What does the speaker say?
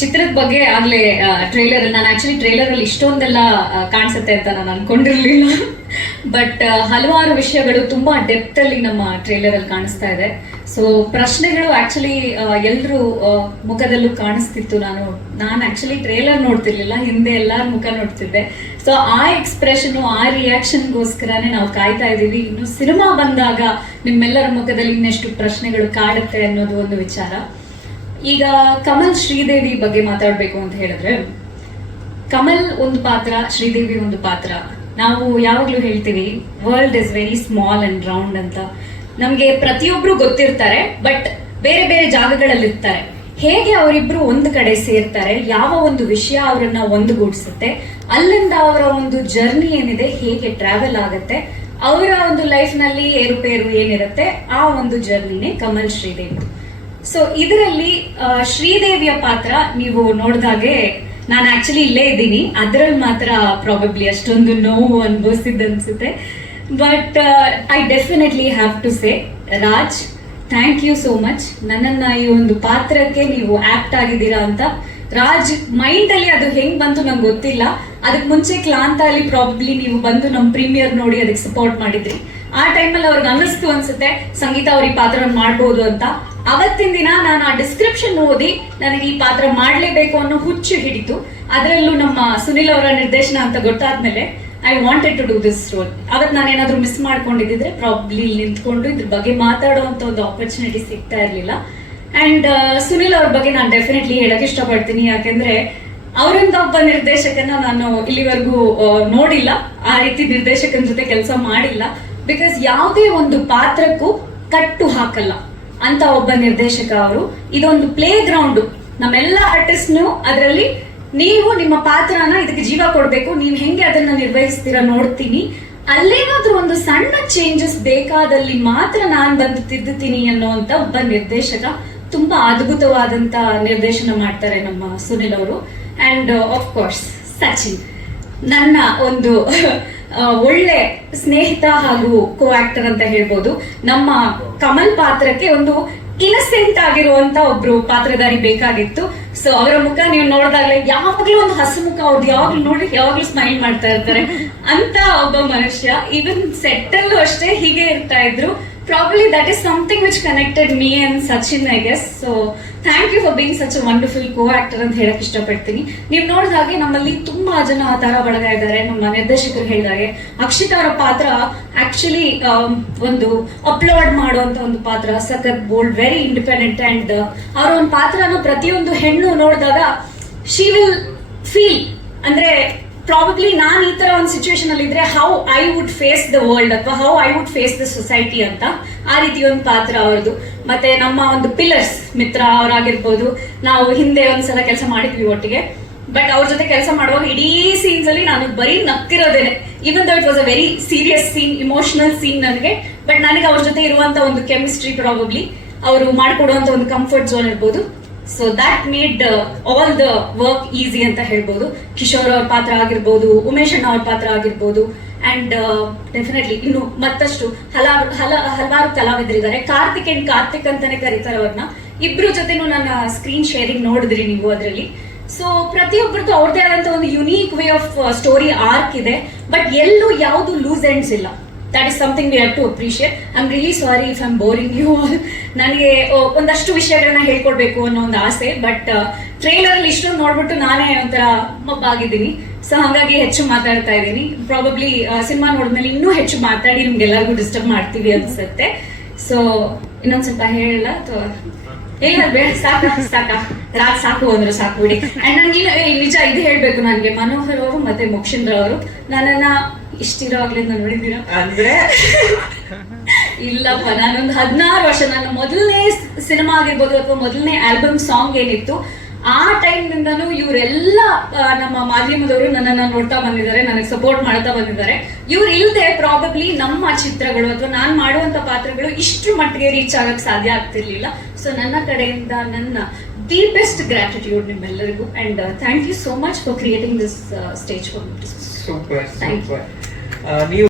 ಚಿತ್ರದ ಬಗ್ಗೆ ಆಗ್ಲೇ ಟ್ರೈಲರ್ ನಾನು ಆಕ್ಚುಲಿ ಟ್ರೈಲರ್ ಅಲ್ಲಿ ಇಷ್ಟೊಂದೆಲ್ಲ ಕಾಣಿಸುತ್ತೆ ಅಂತ ನಾನು ಅನ್ಕೊಂಡಿರ್ಲಿಲ್ಲ. ಬಟ್ ಹಲವಾರು ವಿಷಯಗಳು ತುಂಬಾ ಡೆಪ್ತ್ ಅಲ್ಲಿ ನಮ್ಮ ಟ್ರೈಲರ್ ಅಲ್ಲಿ ಕಾಣಿಸ್ತಾ ಇದೆ. ಸೊ ಪ್ರಶ್ನೆಗಳು ಆಕ್ಚುಲಿ ಎಲ್ರೂ ಮುಖದಲ್ಲೂ ಕಾಣಿಸ್ತಿತ್ತು. ನಾನು ಆಕ್ಚುಲಿ ಟ್ರೈಲರ್ ನೋಡ್ತಿರ್ಲಿಲ್ಲ, ಹಿಂದೆ ಎಲ್ಲಾರ ಮುಖ ನೋಡ್ತಿದ್ದೆ. ಸೊ ಆ ಎಕ್ಸ್ಪ್ರೆಷನ್ ಆ ರಿಯಾಕ್ಷನ್ಗೋಸ್ಕರನೇ ನಾವು ಕಾಯ್ತಾ ಇದೀವಿ. ಇನ್ನು ಸಿನಿಮಾ ಬಂದಾಗ ನಿಮ್ಮೆಲ್ಲರ ಮುಖದಲ್ಲಿ ಇನ್ನೆಷ್ಟು ಪ್ರಶ್ನೆಗಳು ಕಾಡುತ್ತೆ ಅನ್ನೋದು ಒಂದು ವಿಚಾರ. ಈಗ ಕಮಲ್ ಶ್ರೀದೇವಿ ಬಗ್ಗೆ ಮಾತಾಡ್ಬೇಕು ಅಂತ ಹೇಳಿದ್ರೆ, ಕಮಲ್ ಒಂದು ಪಾತ್ರ, ಶ್ರೀದೇವಿ ಒಂದು ಪಾತ್ರ. ನಾವು ಯಾವಾಗ್ಲೂ ಹೇಳ್ತೀವಿ world is very small and round ಅಂತ. ನಮ್ಗೆ ಪ್ರತಿಯೊಬ್ರು ಗೊತ್ತಿರ್ತಾರೆ, ಬಟ್ ಬೇರೆ ಬೇರೆ ಜಾಗಗಳಲ್ಲಿ ಇರ್ತಾರೆ. ಹೇಗೆ ಅವರಿಬ್ರು ಒಂದು ಕಡೆ ಸೇರ್ತಾರೆ, ಯಾವ ಒಂದು ವಿಷಯ ಅವರನ್ನ ಒಂದುಗೂಡಿಸುತ್ತೆ, ಅಲ್ಲಿಂದ ಅವರ ಒಂದು ಜರ್ನಿ ಏನಿದೆ ಹೇಗೆ ಟ್ರಾವೆಲ್ ಆಗುತ್ತೆ, ಅವರ ಒಂದು ಲೈಫ್ ನಲ್ಲಿ ಏರುಪೇರು ಏನಿರುತ್ತೆ, ಆ ಒಂದು ಜರ್ನಿನೇ ಕಮಲ್ ಶ್ರೀದೇವಿ. ಸೊ ಇದರಲ್ಲಿ ಶ್ರೀದೇವಿಯ ಪಾತ್ರ ನೀವು ನೋಡಿದಾಗೆ, ನಾನು ಆಕ್ಚುಲಿ ಇಲ್ಲೇ ಇದ್ದೀನಿ, ಅದರಲ್ಲಿ ಮಾತ್ರ ಪ್ರಾಬಬ್ಲಿ ಅಷ್ಟೊಂದು ನೋವು ಅನ್ಭವಿಸಿದ್ದನ್ಸುತ್ತೆ. But I definitely have to say, Raj, thank you so much. ನನ್ನನ್ನ ಈ ಒಂದು ಪಾತ್ರಕ್ಕೆ ನೀವು ಆಪ್ಟ್ ಆಗಿದ್ದೀರಾ ಅಂತ. ರಾಜ್ ಮೈಂಡ್ ಅಲ್ಲಿ ಅದು ಹೆಂಗ್ ಬಂತು ನಂಗೆ ಗೊತ್ತಿಲ್ಲ. ಅದಕ್ಕೆ ಮುಂಚೆ ಕ್ಲಾಂತ ಅಲ್ಲಿ ಪ್ರಾಬಬ್ಲಿ ನೀವು ಬಂದು ನಮ್ಮ ಪ್ರೀಮಿಯರ್ ನೋಡಿ ಅದಕ್ಕೆ ಸಪೋರ್ಟ್ ಮಾಡಿದ್ರಿ. ಆ ಟೈಮಲ್ಲಿ ಅವ್ರಿಗೆ ಅನ್ನಿಸ್ತು ಅನ್ಸುತ್ತೆ ಸಂಗೀತ ಅವ್ರ ಈ ಪಾತ್ರ ಮಾಡ್ಬೋದು ಅಂತ. ಅವತ್ತಿನ ದಿನ ನಾನು ಆ ಡಿಸ್ಕ್ರಿಪ್ಷನ್ ಓದಿ ನನಗೆ ಈ ಪಾತ್ರ ಮಾಡ್ಲೇಬೇಕು ಅನ್ನೋ ಹುಚ್ಚು ಹಿಡಿತು. ಅದರಲ್ಲೂ ನಮ್ಮ ಸುನಿಲ್ ಅವರ ನಿರ್ದೇಶನ ಅಂತ ಗೊತ್ತಾದ್ಮೇಲೆ I wanted to do this role. ಅವತ್ತು ನಾನೇನಾದ್ರೂ ಮಿಸ್ ಮಾಡ್ಕೊಂಡಿದ್ರೆ ಪ್ರಾಬ್ಲಿ ಇಲ್ಲಿ ನಿಂತ್ಕೊಂಡು ಇದ್ರ ಬಗ್ಗೆ ಮಾತಾಡುವಂತ ಒಂದು ಆಪರ್ಚುನಿಟಿ ಸಿಗ್ತಾ ಇರ್ಲಿಲ್ಲ. ಅಂಡ್ ಸುನಿಲ್ ಅವ್ರ ಬಗ್ಗೆ ನಾನು ಡೆಫಿನೆಟ್ಲಿ ಹೇಳಕ್ ಇಷ್ಟಪಡ್ತೀನಿ. ಯಾಕೆಂದ್ರೆ ಅವರಿಂದ ಒಬ್ಬ ನಿರ್ದೇಶಕನ ನಾನು ಇಲ್ಲಿವರೆಗೂ ನೋಡಿಲ್ಲ, ಆ ರೀತಿ ನಿರ್ದೇಶಕನ ಜೊತೆ ಕೆಲಸ ಮಾಡಿಲ್ಲ. ಬಿಕಾಸ್ ಯಾವುದೇ ಒಂದು ಪಾತ್ರಕ್ಕೂ ಕಟ್ಟು ಹಾಕಲ್ಲ ಅಂತ ಒಬ್ಬ ನಿರ್ದೇಶಕ ಅವರು. ಇದೊಂದು ಪ್ಲೇ ಗ್ರೌಂಡ್, ನಮ್ಮೆಲ್ಲ ಆರ್ಟಿಸ್ಟ್ನು ಅದರಲ್ಲಿ ನೀವು ನಿಮ್ಮ ಪಾತ್ರನ ಇದಕ್ಕೆ ಜೀವ ಕೊಡ್ಬೇಕು, ನೀವು ಹೆಂಗೆ ಅದನ್ನ ನಿರ್ವಹಿಸ್ತೀರಾ ನೋಡ್ತೀನಿ. ಅಲ್ಲೇನಾದ್ರೂ ಒಂದು ಸಣ್ಣ ಚೇಂಜಸ್ ಬೇಕಾದಲ್ಲಿ ಮಾತ್ರ ನಾನು ಬಂದು ತಿದ್ದುತ್ತೀನಿ ಅನ್ನೋಂತ ಒಬ್ಬ ನಿರ್ದೇಶಕ. ತುಂಬಾ ಅದ್ಭುತವಾದಂತ ನಿರ್ದೇಶನ ಮಾಡ್ತಾರೆ ನಮ್ಮ ಸುನಿಲ್ ಅವರು. ಅಂಡ್ ಆಫ್ ಕೋರ್ಸ್ ಸಚಿನ್, ನನ್ನ ಒಂದು ಒಳ್ಳೆ ಸ್ನೇಹಿತ ಹಾಗೂ ಕೋ ಆಕ್ಟರ್ ಅಂತ ಹೇಳ್ಬೋದು. ನಮ್ಮ ಕಮಲ್ ಪಾತ್ರಕ್ಕೆ ಒಂದು ಇನ್ನಸೆಂಟ್ ಆಗಿರುವಂತ ಒಬ್ರು ಪಾತ್ರಧಾರಿ ಬೇಕಾಗಿತ್ತು. ಸೊ ಅವರ ಮುಖ ನೀವು ನೋಡಿದಾಗಲೇ ಯಾವಾಗ್ಲೂ ಒಂದು ಹಸುಮುಖ, ಅವ್ರು ಯಾವಾಗ್ಲೂ ನೋಡಿ ಯಾವಾಗ್ಲೂ ಸ್ಮೈಲ್ ಮಾಡ್ತಾ ಇರ್ತಾರೆ ಅಂತ ಒಬ್ಬ ಮನುಷ್ಯ. ಈವನ್ ಸೆಟ್ ಅಲ್ಲೂ ಅಷ್ಟೇ ಹೀಗೆ ಇರ್ತಾ ಇದ್ರು. Probably that is something which connected me and Sachin, I guess. So thank you for being such a wonderful co-actor ಅಂತ ಹೇಳಕ್ ಇಷ್ಟಪಡ್ತೀನಿ. ನೀವು ನೋಡಿದಾಗೆ ನಮ್ಮಲ್ಲಿ ತುಂಬಾ ಜನ ತಾರ ಬಳಗ ಇದ್ದಾರೆ. ನಮ್ಮ ನಿರ್ದೇಶಕರು ಹೇಳಿದಾಗೆ ಅಕ್ಷಿತಾ ಅವರ ಪಾತ್ರ ಆಕ್ಚುಲಿ ಒಂದು ಅಪ್ಲೋಡ್ ಮಾಡುವಂತ ಒಂದು ಪಾತ್ರ, ಸಖತ್ ಬೋಲ್ಡ್, ವೆರಿ ಇಂಡಿಪೆಂಡೆಂಟ್. ಅಂಡ್ ಅವರ ಒಂದು ಪಾತ್ರನ ಪ್ರತಿಯೊಂದು ಹೆಣ್ಣು ನೋಡಿದಾಗ ಶಿ ವಿಲ್ ಫೀಲ್, ಅಂದ್ರೆ ಪ್ರಾಬಬ್ಲಿ ನಾನು ಈ ತರ ಒಂದು ಸಿಚುವೇಶನ್ ಅಲ್ಲಿ ಇದ್ರೆ how I would face the world ಅಥವಾ how I would face the society ಅಂತ, ಆ ರೀತಿ ಒಂದು ಪಾತ್ರ ಅವ್ರದ್ದು. ಮತ್ತೆ ನಮ್ಮ ಒಂದು ಪಿಲ್ಲರ್ಸ್ ಮಿತ್ರ ಅವರಾಗಿರ್ಬೋದು, ನಾವು ಹಿಂದೆ ಒಂದ್ಸಲ ಕೆಲಸ ಮಾಡಿದ್ವಿ ಒಟ್ಟಿಗೆ. ಬಟ್ ಅವ್ರ ಜೊತೆ ಕೆಲಸ ಮಾಡುವಾಗ ಇಡೀ ಸೀನ್ಸ್ ಅಲ್ಲಿ ನಾನು ಬರೀ ನಕ್ಕಿರೋದೇನೆ. Even though it was a very serious scene, emotional scene ನನಗೆ. ಬಟ್ ನನಗೆ ಅವ್ರ ಜೊತೆ ಇರುವಂತ ಒಂದು ಕೆಮಿಸ್ಟ್ರಿ, ಪ್ರಾಬಬ್ಲಿ ಅವರು ಮಾಡಿಕೊಡುವಂತ ಒಂದು ಕಂಫರ್ಟ್ ಝೋನ್ ಇರ್ಬೋದು. So that made all the work easy ಅಂತ ಹೇಳ್ಬೋದು. ಕಿಶೋರ್ ಅವ್ರ ಪಾತ್ರ ಆಗಿರ್ಬೋದು, ಉಮೇಶ್ ಅಣ್ಣ ಅವ್ರ ಪಾತ್ರ ಆಗಿರ್ಬೋದು. ಅಂಡ್ ಡೆಫಿನೆಟ್ಲಿ ಇನ್ನು ಮತ್ತಷ್ಟು ಹಲವಾರು ಕಲಾವಿದರಿದ್ದಾರೆ. ಕಾರ್ತಿಕ್ ಅಂತಾನೆ ಕರೀತಾರೆ ಅವ್ರನ್ನ. ಇಬ್ರು ಜೊತೆನೂ ನನ್ನ ಸ್ಕ್ರೀನ್ ಶೇರಿಂಗ್ ನೋಡಿದ್ರಿ ನೀವು ಅದರಲ್ಲಿ. ಸೊ ಪ್ರತಿಯೊಬ್ಬರದ್ದು ಅವ್ರದೇ ಆದಂತ ಒಂದು unique way of story arc ಇದೆ. ಬಟ್ ಎಲ್ಲೂ ಯಾವುದು ಲೂಸ್ ಎಂಡ್ಸ್ ಇಲ್ಲ. That is something we have to appreciate. I am really sorry if I am boring you all. ನನಗೆ ಒಂದಷ್ಟು ವಿಷಯಗಳನ್ನ ಹೇಳ್ಕೊಡ್ಬೇಕು ಅನ್ನೋ ಒಂದು ಆಸೆ. ಬಟ್ ಟ್ರೈಲರ್ ಅಲ್ಲಿ ಇಷ್ಟೊಂದು ನೋಡ್ಬಿಟ್ಟು ನಾನೇ ಒಂಥರ ಮಬ್ಬಾಗಿದ್ದೀನಿ. ಸೊ ಹಾಗಾಗಿ ಹೆಚ್ಚು ಮಾತಾಡ್ತಾ ಇದ್ದೀನಿ. ಪ್ರಾಬಬ್ಲಿ ಸಿನಿಮಾ ನೋಡಿದ್ಮೇಲೆ ಇನ್ನೂ ಹೆಚ್ಚು ಮಾತಾಡಿ ನಿಮ್ಗೆಲ್ಲರಿಗೂ ಡಿಸ್ಟರ್ಬ್ ಮಾಡ್ತೀವಿ ಅನ್ಸುತ್ತೆ. ಸೊ ಇನ್ನೊಂದ್ ಸ್ವಲ್ಪ ಹೇಳಲ್ಲ ಅಥವಾ ಇಲ್ಲ ಬೇಡ, ಸಾಕಾ ರಾಜ್ ಸಾಕು ಅಂದ್ರು ಸಾಕು ಬಿಡಿ. ಅಂಡ್ ನನ್ಗೆ ನಿಜ ಇದು ಹೇಳ್ಬೇಕು, ನನ್ಗೆ ಮನೋಹರ್ ಅವರು ಮತ್ತೆ ಮೋಕ್ಷೇಂದ್ರ ಅವರು ನನ್ನನ್ನ ಇಷ್ಟಿರೋವಾಗ್ಲಿಂದ ನೋಡಿದ್ದೀರಾ ಅಂದ್ರೆ ಇಲ್ಲಪ್ಪ, ನಾನೊಂದು 16 ವರ್ಷ, ನನ್ನ ಮೊದಲನೇ ಸಿನಿಮಾ ಆಗಿರ್ಬೋದು ಅಥವಾ ಮೊದಲನೇ ಆಲ್ಬಮ್ ಸಾಂಗ್ ಏನಿತ್ತು ಆ ಟೈಮ್ ನಿಂದನೂ ಇವರೆಲ್ಲ ನಮ್ಮ ಮಾಧ್ಯಮದವರು ನನ್ನನ್ನ ನೋಡ್ತಾ ಬಂದಿದ್ದಾರೆ, ನನಗೆ ಸಪೋರ್ಟ್ ಮಾಡ್ತಾ ಬಂದಿದ್ದಾರೆ. ಇವ್ರು ಇಲ್ಲದೆ ಪ್ರಾಬಬ್ಲಿ ನಮ್ಮ ಚಿತ್ರಗಳು ಅಥವಾ ನಾನು ಮಾಡುವಂತ ಪಾತ್ರಗಳು ಇಷ್ಟು ಮಟ್ಟಿಗೆ ರೀಚ್ ಆಗಕ್ ಸಾಧ್ಯ ಆಗ್ತಿರ್ಲಿಲ್ಲ. ಸೊ ನನ್ನ ಕಡೆಯಿಂದ ನನ್ನ ದಿ ಬೆಸ್ಟ್ ಗ್ರಾಟಿಟ್ಯೂಡ್ ನಿಮ್ಮೆಲ್ಲರಿಗೂ. And thank you so much for creating this stage for me. Super. Thank you.